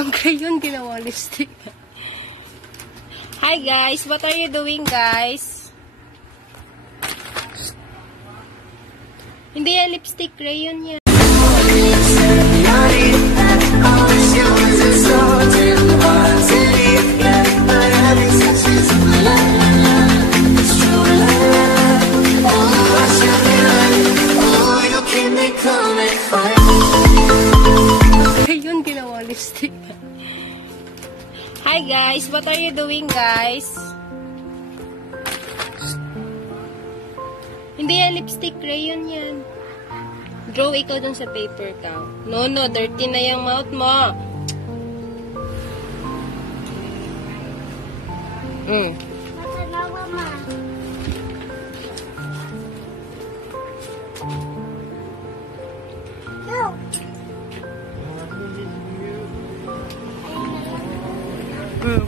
Ang crayon ginawa lipstick. Hi guys, what are you doing guys? Hindi yan lipstick, crayon yan. Crayon ginawa lipstick. Hi guys, what are you doing guys? Hindi yan lipstick, crayon yan. Draw ikaw dun sa paper ka. No, dirty na yung mouth mo. Matanawa ma. No.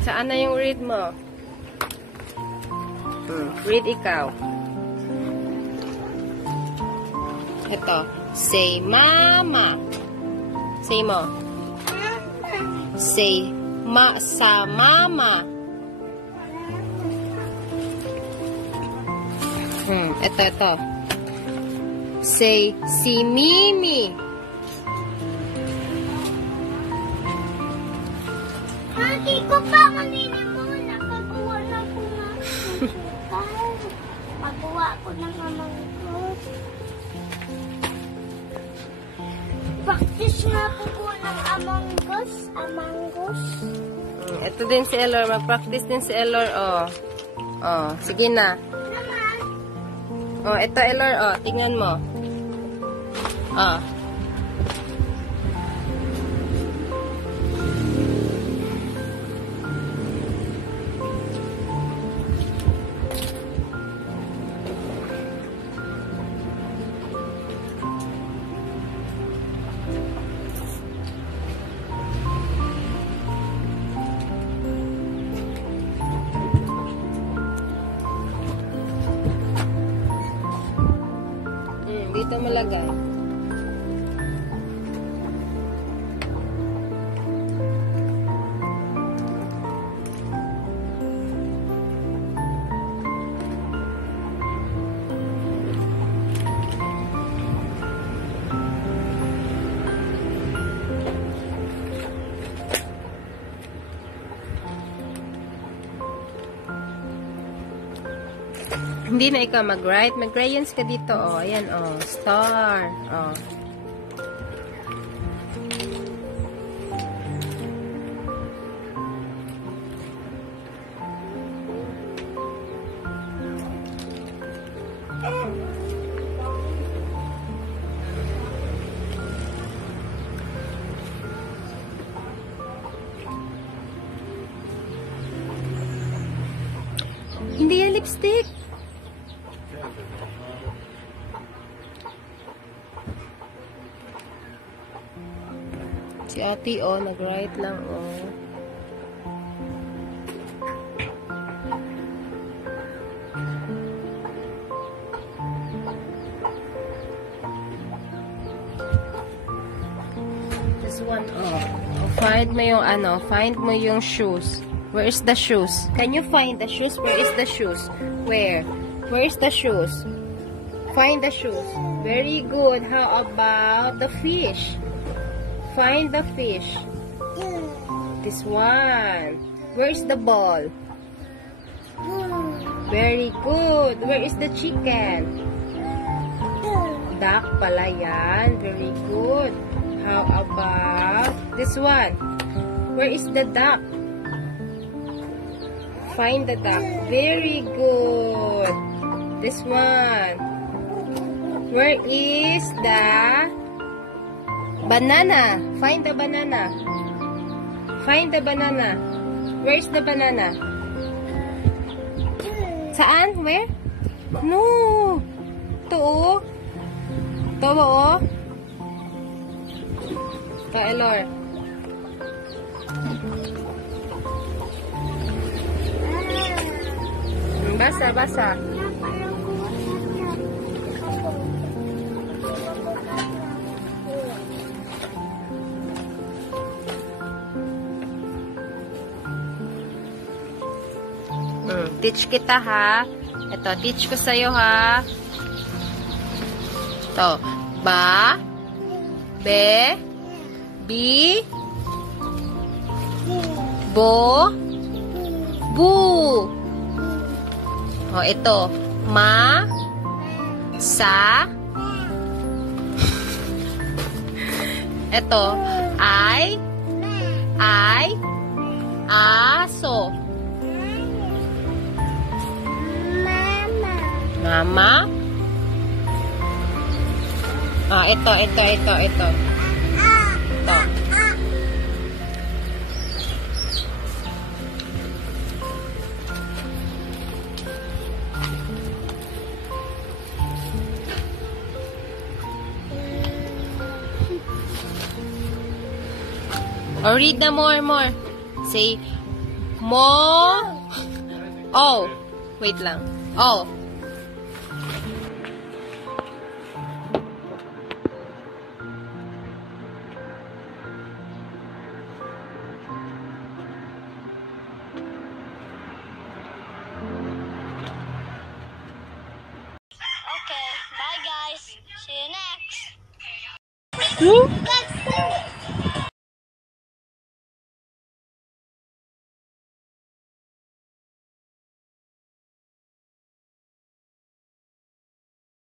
Saan na yung read mo? Read ikaw. Ito. Say mama. Say mo. Say sa mama. Ito. Say si Mimi. Hindi ko pa kanina mo. Nakagawa na ko nga. Magawa ko ng amang ko. Practice nga po ng Among Us. Ito din si Elor. Mag-practice din si Elor. Sige na. Ito Elor. Tingnan mo. Dito malagay. Hindi na ikaw mag-write. Mag-crayons ka dito, Ayan, Star. Hindi yan lipstick. Si ate, nag-write lang, This one, find mo yung, find mo yung shoes. Where is the shoes? Can you find the shoes? Where is the shoes? Where? Where is the shoes? Find the shoes. Very good. How about the fish? Find the fish. This one. Where is the ball? Very good. Where is the chicken? Duck pala yan. Very good. How about this one? Where is the duck? Find the duck. Very good. This one. Where is the banana? Find the banana. Find the banana. Where's the banana? Saan? Where? No. Ito, Ito, Elor. Basa. Teach kita, ha? Ito, teach ko sa'yo, ha? Ito. Ba, be, bi, bo, bu. O, ito. Ma, sa, ito. Ay, aso. Mama. Ah, ito. Ito. Oh, read na more. Say, mo. Oh. Wait lang. Oh. Okay, bye guys. See you next. Hmm?